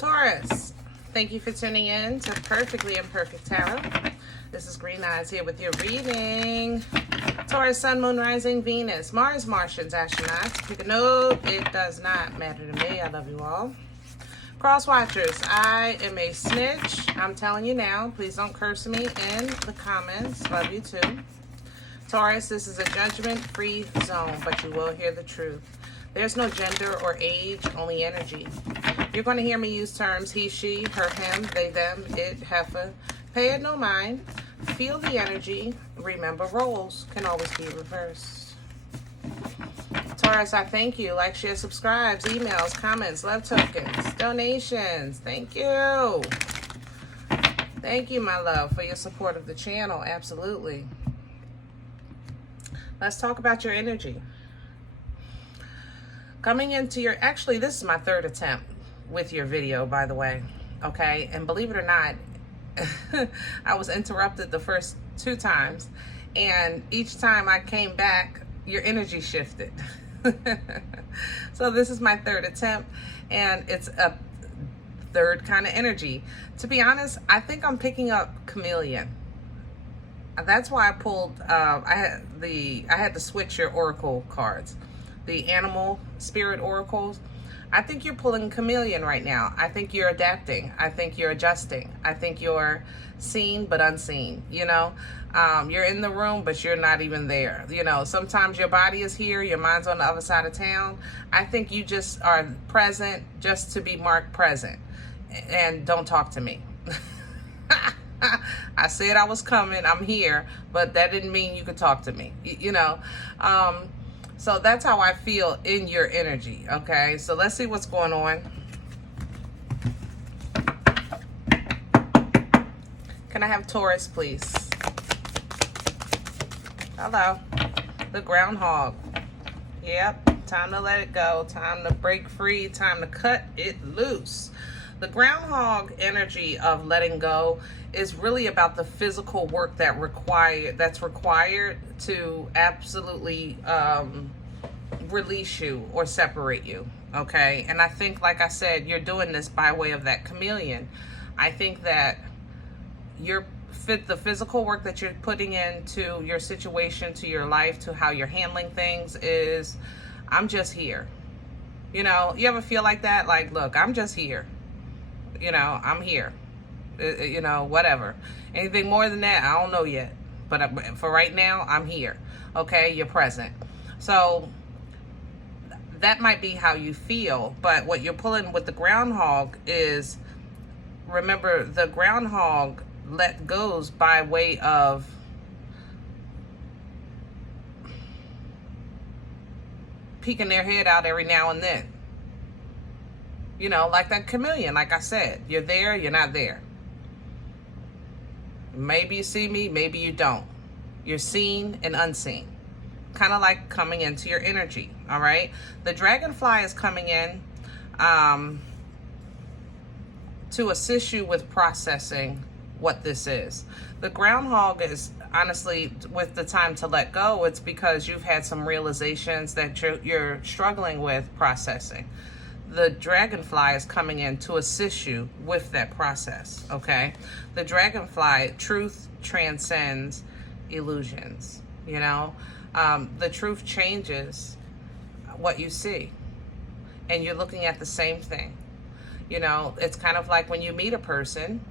Taurus, thank you for tuning in to Perfectly Imperfect Tarot. This is Green Eyes here with your reading. Taurus, Sun, Moon, Rising, Venus, Mars, Martians, Astronauts. Pick a note. It does not matter to me. I love you all. Cross watchers, I am a snitch. I'm telling you now. Please don't curse me in the comments. Love you too. Taurus, this is a judgment-free zone, but you will hear the truth. There's no gender or age, only energy. You're going to hear me use terms he, she, her, him, they, them, it, heifer. Pay it no mind. Feel the energy. Remember, roles can always be reversed. Taurus, I thank you. Like, share, subscribes, emails, comments, love tokens, donations. Thank you. Thank you, my love, for your support of the channel. Absolutely. Let's talk about your energy. Coming into your, actually, this is my third attempt with your video, by the way. Okay, and believe it or not, I was interrupted the first 2 times, and each time I came back, your energy shifted. So this is my third attempt, and it's a third kind of energy. To be honest, I think I'm picking up chameleon. That's why I pulled, I had to switch your oracle cards. The animal spirit oracles. I think you're pulling chameleon right now. I think you're adapting. I think you're adjusting. I think you're seen but unseen. You know, you're in the room but you're not even there. You know, sometimes your body is here, your mind's on the other side of town. I think you just are present just to be marked present, and don't talk to me. I said I was coming, I'm here, but that didn't mean you could talk to me. You know, so that's how I feel in your energy, okay? So let's see what's going on. Can I have Taurus, please? Hello. The groundhog. Yep, time to let it go. Time to break free. Time to cut it loose. The groundhog energy of letting go is really about the physical work that's required to absolutely release you or separate you, okay? And I think, like I said, you're doing this by way of that chameleon. I think that the physical work that you're putting into your situation, to your life, to how you're handling things is, I'm just here. You know, you ever feel like that? Like, look, I'm just here. You know, I'm here. You know, whatever. Anything more than that, I don't know yet. But for right now, I'm here. Okay, you're present. So that might be how you feel. But what you're pulling with the groundhog is, remember, the groundhog let goes by way of peeking their head out every now and then. You know, like that chameleon, like I said. You're there, you're not there. Maybe you see me, maybe you don't. You're seen and unseen. Kind of like coming into your energy, all right? The dragonfly is coming in to assist you with processing what this is. The groundhog is, honestly, with the time to let go, it's because you've had some realizations that you're struggling with processing. The dragonfly is coming in to assist you with that process, okay? The dragonfly, truth transcends illusions, you know? The truth changes what you see, and you're looking at the same thing. You know, it's kind of like when you meet a person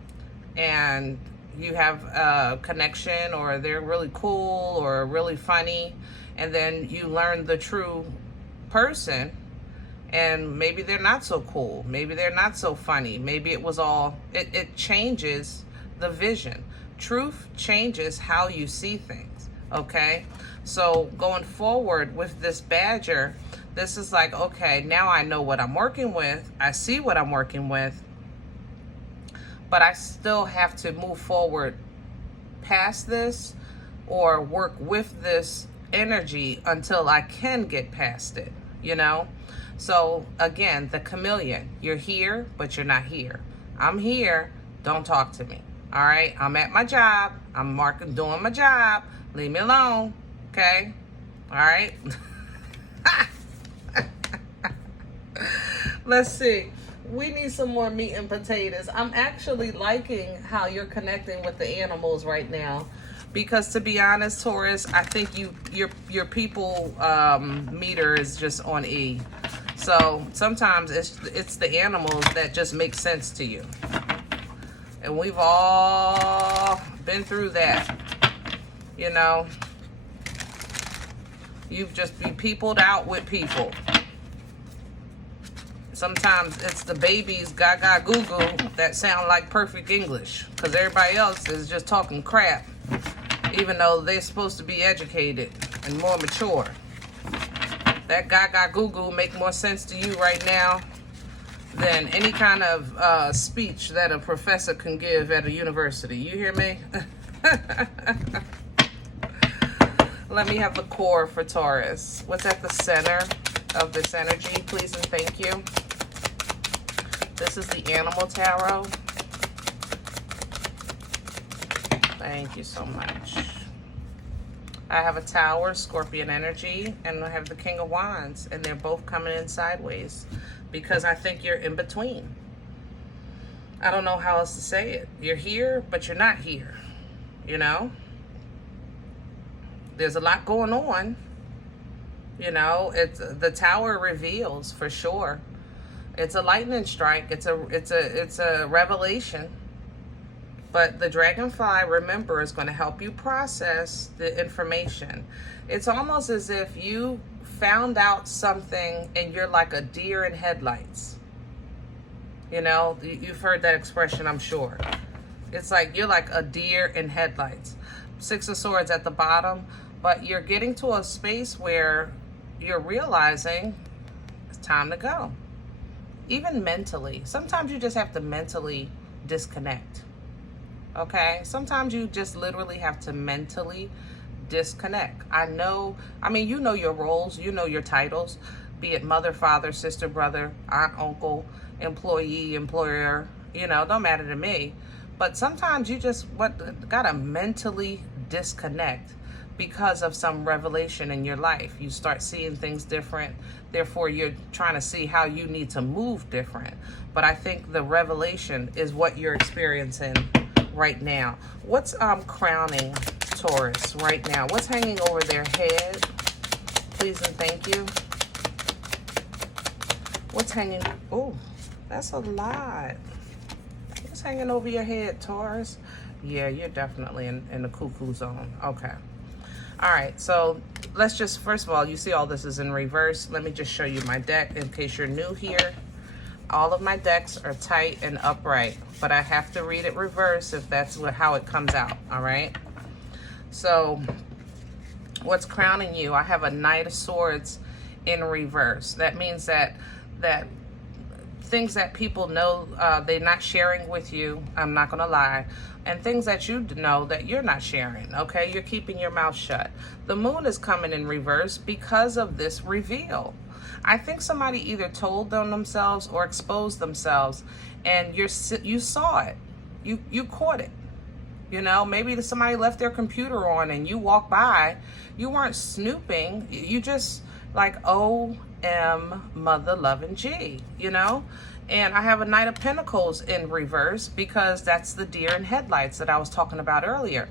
and you have a connection, or they're really cool or really funny, and then you learn the true person, and maybe they're not so cool, maybe they're not so funny, maybe it was all, it changes the vision. Truth changes how you see things, okay? So going forward with this badger, this is like, okay, now I know what I'm working with, I see what I'm working with, but I still have to move forward past this or work with this energy until I can get past it, you know? So again, the chameleon, you're here, but you're not here. I'm here, don't talk to me, all right? I'm at my job, I'm doing my job, leave me alone, okay? All right? Let's see. We need some more meat and potatoes. I'm actually liking how you're connecting with the animals right now. Because to be honest, Taurus, I think your people meter is just on E. So sometimes it's the animals that just make sense to you. And we've all been through that. You know, you've just been peopled out with people. Sometimes it's the babies gaga goo goo that sound like perfect English, because everybody else is just talking crap, even though they're supposed to be educated and more mature. That gaga goo goo make more sense to you right now than any kind of speech that a professor can give at a university. You hear me? Let me have the core for Taurus. What's at the center of this energy, please and thank you. This is the Animal Tarot. Thank you so much. I have a Tower, Scorpion energy, and I have the King of Wands, and they're both coming in sideways because I think you're in between. I don't know how else to say it. You're here, but you're not here, you know? There's a lot going on. You know, it's the Tower reveals for sure. It's a lightning strike. It's a revelation. But the Dragonfly, remember, is going to help you process the information. It's almost as if you found out something and you're like a deer in headlights. You know, you've heard that expression, I'm sure. It's like you're like a deer in headlights. Six of Swords at the bottom, but you're getting to a space where you're realizing it's time to go. Even mentally. Sometimes you just have to mentally disconnect. Okay? Sometimes you just literally have to mentally disconnect. I mean, you know your roles, you know your titles, be it mother, father, sister, brother, aunt, uncle, employee, employer, you know, don't matter to me. But sometimes you just gotta mentally disconnect because of some revelation in your life. You start seeing things different. Therefore, you're trying to see how you need to move different. But I think the revelation is what you're experiencing right now. What's crowning Taurus right now? What's hanging over their head? Please and thank you. What's hanging? Oh, that's a lot. What's hanging over your head, Taurus? Yeah, you're definitely in the cuckoo zone. Okay. All right, so let's just, first of all, you see all this is in reverse. Let me just show you my deck in case you're new here. All of my decks are tight and upright, but I have to read it reverse if that's how it comes out, all right? So what's crowning you? I have a Knight of Swords in reverse. That means that things that people know they're not sharing with you, I'm not gonna lie, and things that you know that you're not sharing, okay? You're keeping your mouth shut. The Moon is coming in reverse because of this reveal. I think somebody either told them themselves or exposed themselves, and you saw it. You caught it. You know, maybe somebody left their computer on and you walked by. You weren't snooping. You just like, O-M, mother loving G, you know? And I have a Knight of Pentacles in reverse because that's the deer in headlights that I was talking about earlier.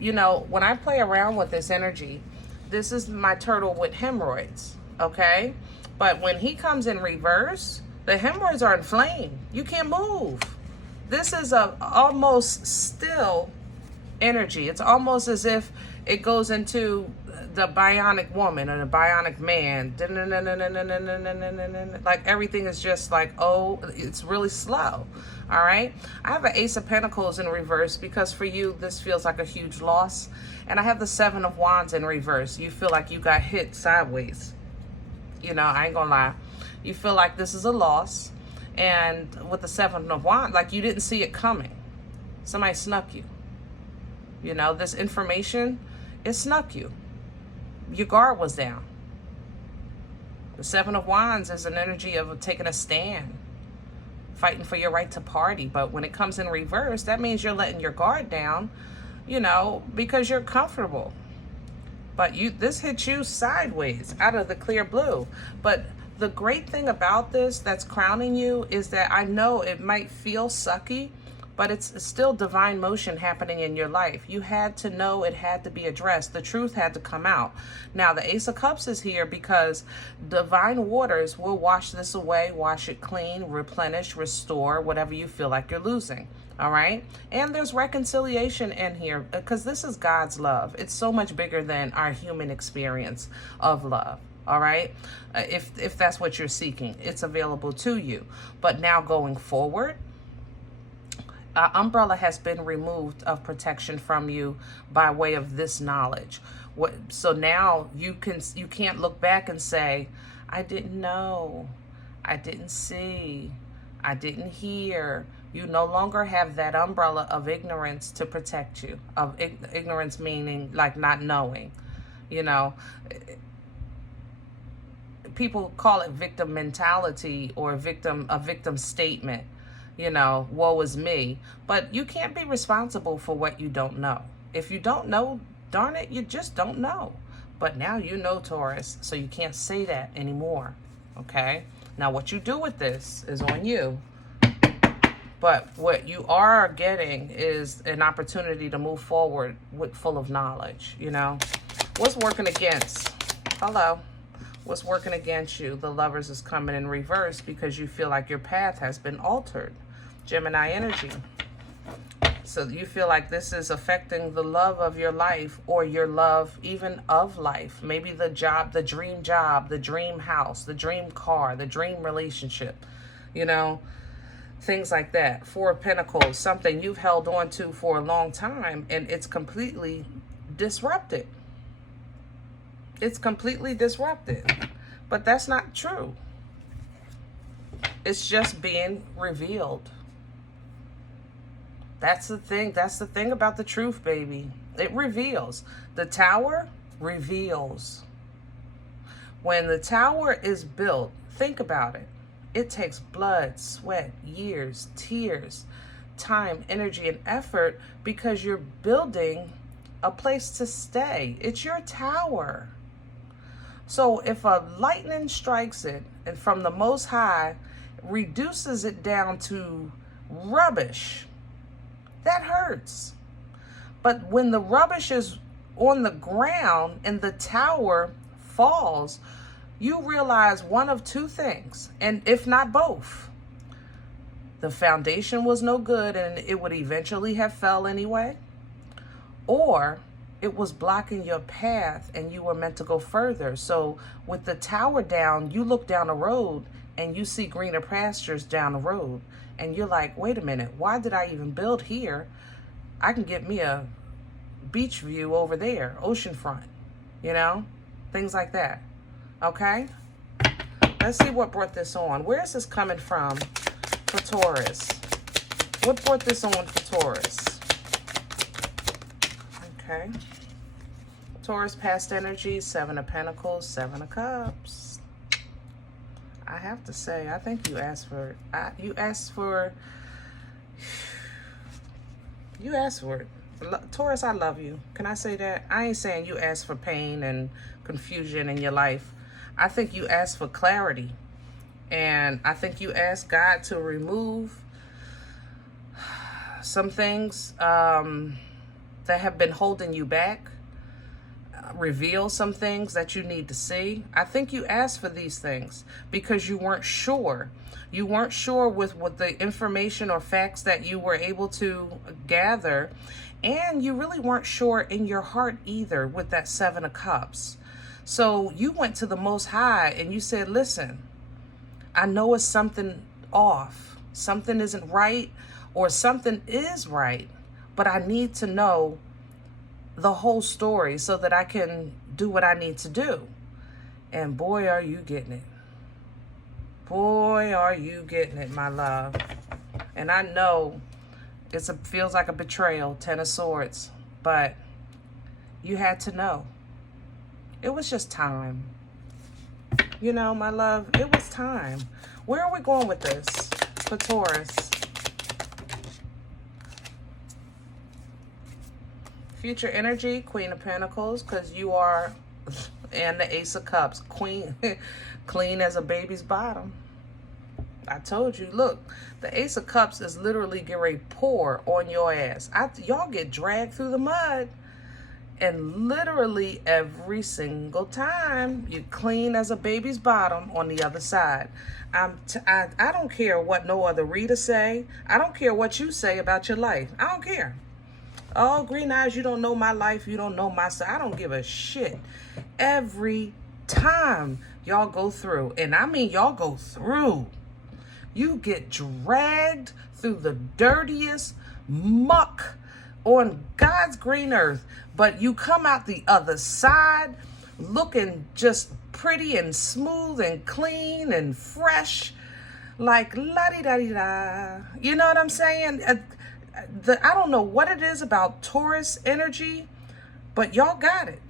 You know, when I play around with this energy, this is my turtle with hemorrhoids, okay? But when he comes in reverse, the hemorrhoids are inflamed. You can't move. This is a almost still energy. It's almost as if it goes into the bionic woman or the bionic man. Like everything is just like, oh, it's really slow. All right. I have an Ace of Pentacles in reverse because for you, this feels like a huge loss. And I have the Seven of Wands in reverse. You feel like you got hit sideways. You know, I ain't gonna lie. You feel like this is a loss. And with the Seven of Wands, like you didn't see it coming. Somebody snuck you. You know, this information, it snuck you. Your guard was down. The Seven of Wands is an energy of taking a stand, fighting for your right to party. But when it comes in reverse, that means you're letting your guard down, you know, because you're comfortable. But this hit you sideways out of the clear blue. But The great thing about this that's crowning you is that I know it might feel sucky, but it's still divine motion happening in your life. You had to know, it had to be addressed. The truth had to come out. Now, the Ace of Cups is here because divine waters will wash this away, wash it clean, replenish, restore, whatever you feel like you're losing. All right? And there's reconciliation in here because this is God's love. It's so much bigger than our human experience of love. All right? If that's what you're seeking, it's available to you. But now going forward, umbrella has been removed of protection from you by way of this knowledge. So now you can't look back and say, I didn't know, I didn't see, I didn't hear. You no longer have that umbrella of ignorance to protect you. Of ignorance meaning like not knowing. You know, people call it victim mentality or a victim statement. You know, woe is me. But you can't be responsible for what you don't know. If you don't know, darn it, you just don't know. But now you know, Taurus, so you can't say that anymore. Okay? Now, what you do with this is on you. But what you are getting is an opportunity to move forward with full of knowledge, you know? What's working against? Hello. What's working against you? The Lovers is coming in reverse because you feel like your path has been altered. Gemini energy. So you feel like this is affecting the love of your life or your love even of life. Maybe the job, the dream house, the dream car, the dream relationship, you know, things like that. Four of Pentacles, something you've held on to for a long time and it's completely disrupted. It's completely disrupted. But that's not true. It's just being revealed. That's the thing. That's the thing about the truth, baby. It reveals. The tower reveals. When the tower is built, think about it. It takes blood, sweat, years, tears, time, energy, and effort because you're building a place to stay. It's your tower. So if a lightning strikes it and from the Most High reduces it down to rubbish, that hurts. But when the rubbish is on the ground and the tower falls, you realize one of two things, and if not both. The foundation was no good and it would eventually have fell anyway, or it was blocking your path and you were meant to go further. So with the tower down, you look down the road and you see greener pastures down the road. And you're like, wait a minute, why did I even build here? I can get me a beach view over there, oceanfront, you know, things like that. Okay? Let's see what brought this on. Where is this coming from for Taurus? What brought this on for Taurus? Okay. Taurus past energy, Seven of Pentacles, Seven of Cups. I have to say, I think you asked for it. Taurus, I love you. Can I say that? I ain't saying you asked for pain and confusion in your life. I think you asked for clarity. And I think you asked God to remove some things that have been holding you back. Reveal some things that you need to see. I think you asked for these things because you weren't sure. You weren't sure with the information or facts that you were able to gather. And you really weren't sure in your heart either with that Seven of Cups. So you went to the Most High and you said, listen, I know it's something off. Something isn't right or something is right, but I need to know the whole story so that I can do what I need to do. And boy, are you getting it. Boy, are you getting it, my love. And I know feels like a betrayal, Ten of Swords, but you had to know. It was just time. You know, my love, it was time. Where are we going with this for Taurus? Future energy, Queen of Pentacles, because you are and the Ace of Cups. Queen, clean as a baby's bottom. I told you, look, the Ace of Cups is literally getting ready to pour on your ass. Y'all get dragged through the mud. And literally every single time, you clean as a baby's bottom on the other side. I don't care what no other reader say. I don't care what you say about your life. I don't care. Oh, Green Eyes, you don't know my life. You don't know my side. I don't give a shit. Every time y'all go through, and I mean y'all go through, you get dragged through the dirtiest muck on God's green earth, but you come out the other side looking just pretty and smooth and clean and fresh, like la-di-da-di-da. You know what I'm saying? I don't know what it is about Taurus energy, but y'all got it.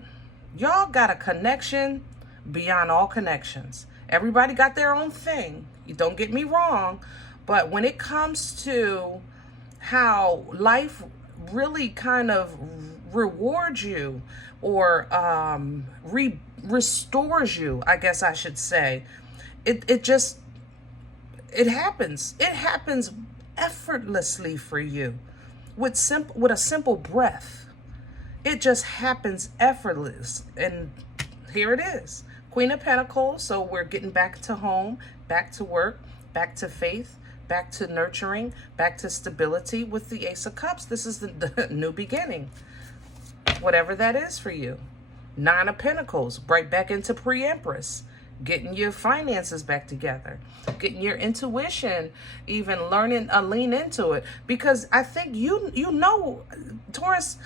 Y'all got a connection beyond all connections. Everybody got their own thing. You don't get me wrong, but when it comes to how life really kind of rewards you or restores you, I guess I should say, it happens. It happens effortlessly for you with a simple breath. It just happens effortless. And here it is, Queen of Pentacles. So we're getting back to home, back to work, back to faith, back to nurturing, back to stability with the Ace of Cups. This is the new beginning, whatever that is for you. Nine of Pentacles, right back into pre-Empress, getting your finances back together, getting your intuition, even learning, lean into it. Because I think you know, Taurus,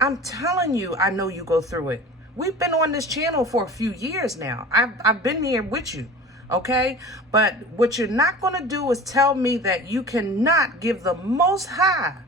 I'm telling you, I know you go through it. We've been on this channel for a few years now. I've been here with you. Okay, but what you're not going to do is tell me that you cannot give the Most High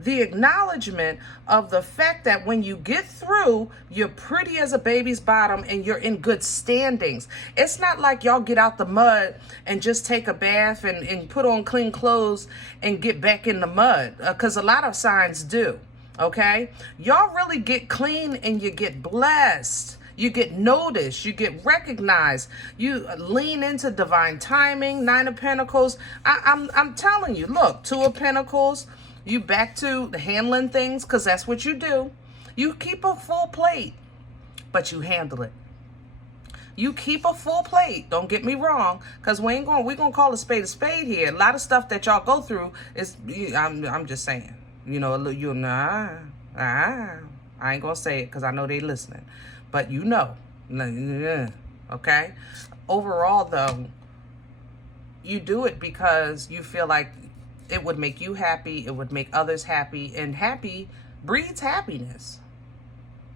the acknowledgement of the fact that when you get through, you're pretty as a baby's bottom and you're in good standings. It's not like y'all get out the mud and just take a bath and put on clean clothes and get back in the mud, because a lot of signs do. Okay, y'all really get clean and you get blessed. You get noticed, you get recognized, you lean into divine timing. Nine of Pentacles. I'm telling you, look, Two of Pentacles, you back to handling things, because that's what you do. You keep a full plate, but you handle it. You keep a full plate, don't get me wrong, because we're gonna call a spade here. A lot of stuff that y'all go through is, I'm just saying, you know, I ain't gonna say it because I know they listening. But you know, okay? Overall, though, you do it because you feel like it would make you happy, it would make others happy, and happy breeds happiness.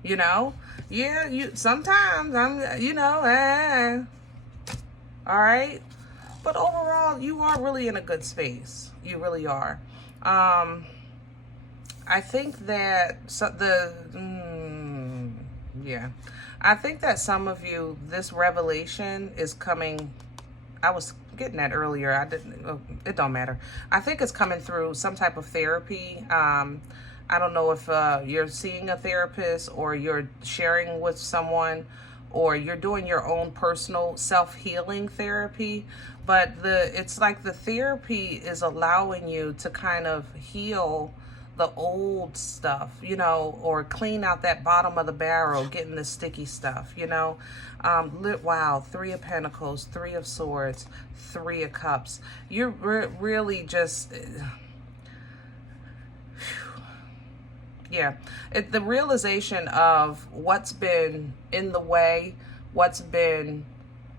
You know? Yeah, sometimes all right? But overall, you are really in a good space. You really are. I think that I think that some of you, this revelation is coming. I was getting that earlier. It don't matter. I think it's coming through some type of therapy. I don't know if you're seeing a therapist or you're sharing with someone or you're doing your own personal self-healing therapy, but it's like the therapy is allowing you to kind of heal the old stuff, you know, or clean out that bottom of the barrel, getting the sticky stuff, you know. Wow, Three of Pentacles, Three of Swords, Three of Cups. You're really just, yeah. The realization of what's been in the way, what's been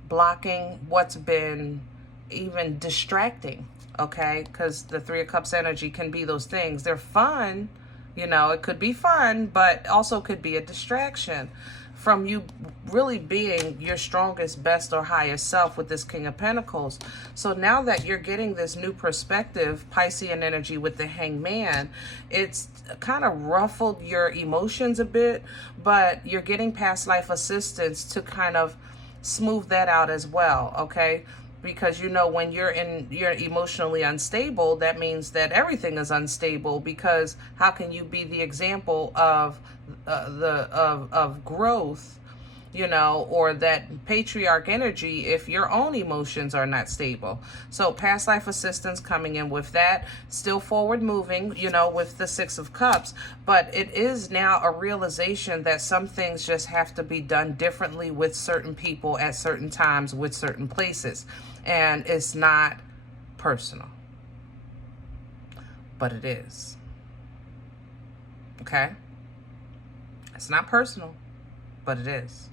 blocking, what's been even distracting. Okay, because the Three of Cups energy can be those things. They're fun, you know, it could be fun, but also could be a distraction from you really being your strongest, best, or highest self with this King of Pentacles. So now that you're getting this new perspective, Piscean energy with the Hangman, it's kind of ruffled your emotions a bit, but you're getting past life assistance to kind of smooth that out as well, okay? Because, you know, when you're emotionally unstable, that means that everything is unstable, because how can you be the example of growth you know, or that patriarch energy if your own emotions are not stable. So past life assistance coming in with that, still forward moving, you know, with the Six of Cups, but it is now a realization that some things just have to be done differently with certain people at certain times with certain places. And it's not personal, but it is. Okay? It's not personal, but it is.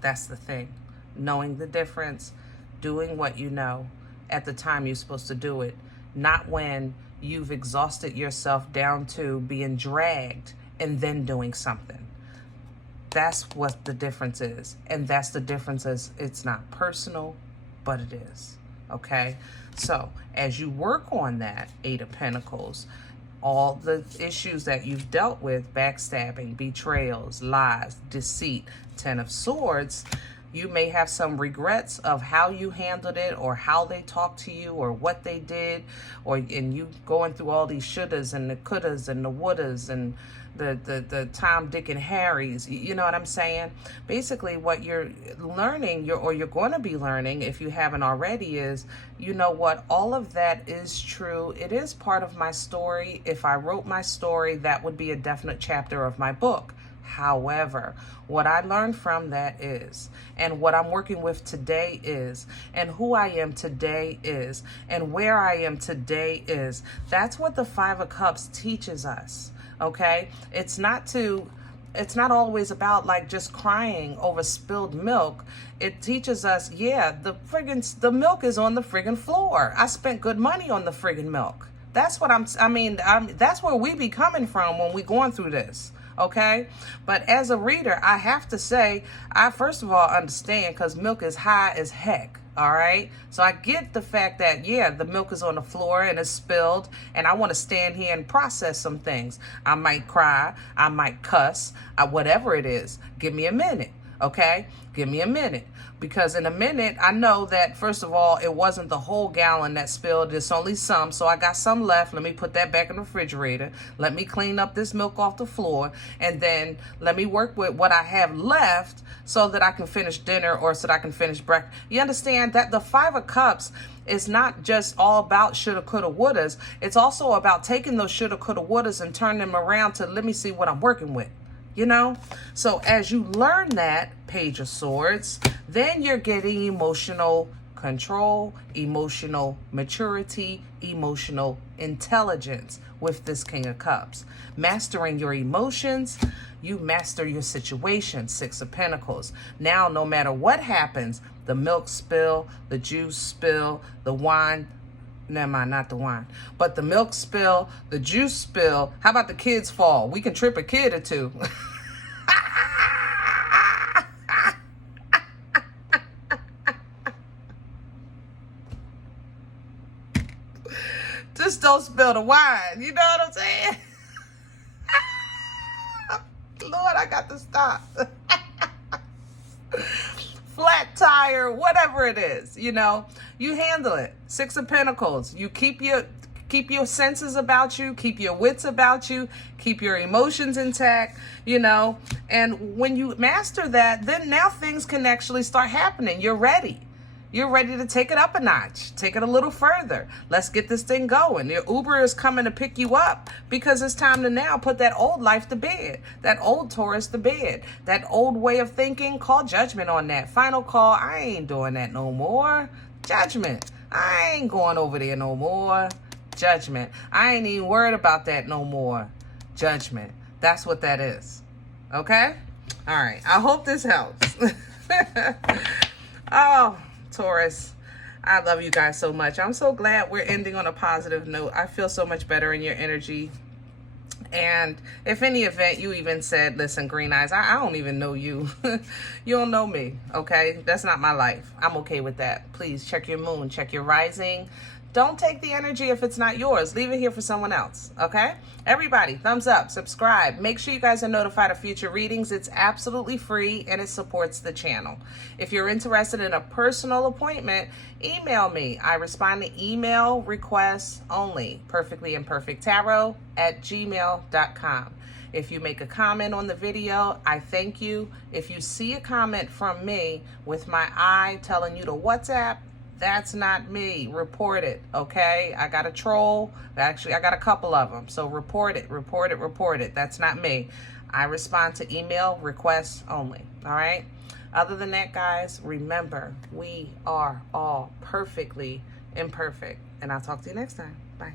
That's the thing. Knowing the difference, doing what you know at the time you're supposed to do it, not when you've exhausted yourself down to being dragged and then doing something. That's what the difference is. And that's the difference is it's not personal, but it is. Okay? So as you work on that, Eight of Pentacles, all the issues that you've dealt with, backstabbing, betrayals, lies, deceit, Ten of Swords, you may have some regrets of how you handled it or how they talked to you or what they did, and you going through all these shouldas and the couldas and the wouldas and the Tom, Dick, and Harrys. You know what I'm saying? Basically, what you're learning, you're going to be learning, if you haven't already, is, you know what, all of that is true. It is part of my story. If I wrote my story, that would be a definite chapter of my book. However, what I learned from that is, and what I'm working with today is, and who I am today is, and where I am today is, that's what the Five of Cups teaches us. Okay? It's not always about like just crying over spilled milk. It teaches us, yeah, the milk is on the friggin' floor. I spent good money on the friggin' milk. That's what that's where we be coming from when we going through this. Okay? But as a reader, I have to say, I first of all understand, because milk is high as heck. All right? So I get the fact that, yeah, the milk is on the floor and it's spilled, and I want to stand here and process some things. I might cry, I might cuss, whatever it is. Give me a minute. Okay? Give me a minute. Because in a minute, I know that, first of all, it wasn't the whole gallon that spilled. It's only some. So I got some left. Let me put that back in the refrigerator. Let me clean up this milk off the floor. And then let me work with what I have left so that I can finish dinner or so that I can finish breakfast. You understand that the Five of Cups is not just all about shoulda, coulda, wouldas. It's also about taking those shoulda, coulda, wouldas and turning them around to let me see what I'm working with. You know? So as you learn that, Page of Swords, then you're getting emotional control, emotional maturity, emotional intelligence with this King of Cups. Mastering your emotions, you master your situation, Six of Pentacles. Now, no matter what happens, the milk spill, the juice spill, the wine, never mind, not the wine, but the milk spill, the juice spill. How about the kids fall? We can trip a kid or two. Just don't spill the wine. You know what I'm saying? Lord, I got to stop. Flat tire, whatever it is, you know, you handle it. Six of Pentacles. You keep your senses about you, keep your wits about you, keep your emotions intact, you know, and when you master that, then now things can actually start happening. You're ready. You're ready to take it up a notch, take it a little further. Let's get this thing going. Your Uber is coming to pick you up because it's time to now put that old life to bed, that old Taurus to bed, that old way of thinking. Call judgment on that. Final call. I ain't doing that no more. Judgment. I ain't going over there no more. Judgment. I ain't even worried about that no more. Judgment. That's what that is. Okay? All right. I hope this helps. Oh, Taurus, I love you guys so much. I'm so glad we're ending on a positive note. I feel so much better in your energy. And if any event you even said, listen, Green Eyes, I don't even know you. You don't know me, okay? That's not my life. I'm okay with that. Please check your moon, check your rising, Don't take the energy if it's not yours. Leave it here for someone else, okay? Everybody, thumbs up, subscribe. Make sure you guys are notified of future readings. It's absolutely free and it supports the channel. If you're interested in a personal appointment, email me. I respond to email requests only. perfectlyimperfecttarot@gmail.com. If you make a comment on the video, I thank you. If you see a comment from me with my eye telling you to WhatsApp, that's not me. Report it, okay? I got a troll. Actually, I got a couple of them. So report it, report it, report it. That's not me. I respond to email requests only, all right? Other than that, guys, remember, we are all perfectly imperfect. And I'll talk to you next time. Bye.